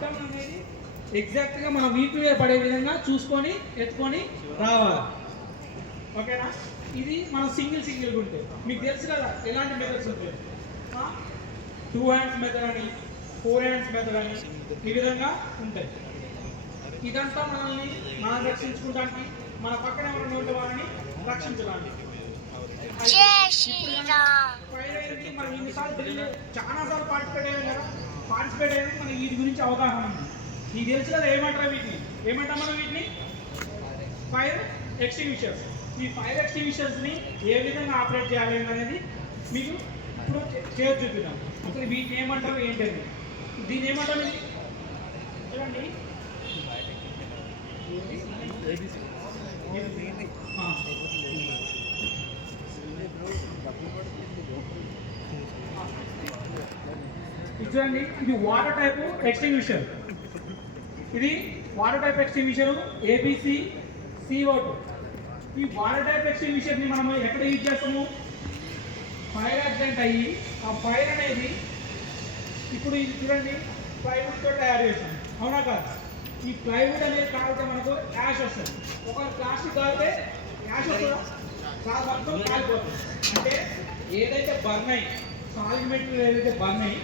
Button అనేది ఎగ్జాక్ట్గా మన వీపు మీద పడే విధంగా చూసుకొని ఎత్తుకొని రావాలి. ఓకేనా? ఇది మనం సింగిల్ ఉంటాయి. మీకు తెలుసు కదా ఎలాంటి మెథడ్స్ ఉంటాయి. 2 హ్యాండ్స్ మెథడ్ అని, 4 హ్యాండ్స్ మెథడ్ అని ఈ విధంగా ఉంటాయి. ఇదంతా మనం రక్షించుకోవడానికి, మన పక్కన ఎవరైనా ఉండే వాళ్ళని రక్షించడానికి. మనం ఇన్నిసార్లు చాలా సార్లు పార్టిసిపేట్ అయ్యాం కదా. పార్టిసిపేట్ అయ్యేది మనకి వీటి గురించి అవగాహన ఉంది. నీకు తెలుసు కదా ఏమంటారు వీటిని, ఏమంటాం మనం వీటిని ఫైర్ ఎక్స్టింగ్విషర్స్. ఈ ఫైర్ ఎక్స్టింగ్విషర్స్ని ఏ విధంగా ఆపరేట్ చేయాలి అనేది మీకు ఇప్పుడు చేసి చూపిద్దాం. అసలు వీటిని ఏమంటారు ఏంటండి, దీన్ని ఏమంటారు ఇది చూడండి. చూడండి, ఇది వాటర్ టైప్ ఎక్స్టింగ్విషర్. ఇది water type extinguisher ABC CO2. ఈ వాటర్ టైప్ ఎక్స్టింగ్విషర్ని మనం ఎక్కడ యూజ్ చేస్తాము? ఫైర్ యాక్సిడెంట్ అయ్యి ఆ ఫైర్ అనేది ఇప్పుడు ఇది చూడండి ప్లైవుడ్తో తయారు చేస్తాం, అవునా కాదు? ఈ ప్లైవుడ్ అనేది కాలితే మనకు యాష్ వస్తుంది. ఒక ప్లాస్టిక్ కాలితే యాష్ వస్తుందా? చాలా మొత్తం కాలిపోతుంది. అంటే ఏదైతే బర్న్ అయ్యి సాలిడ్ మెటీరియల్ ఏదైతే బర్న్ అయ్యి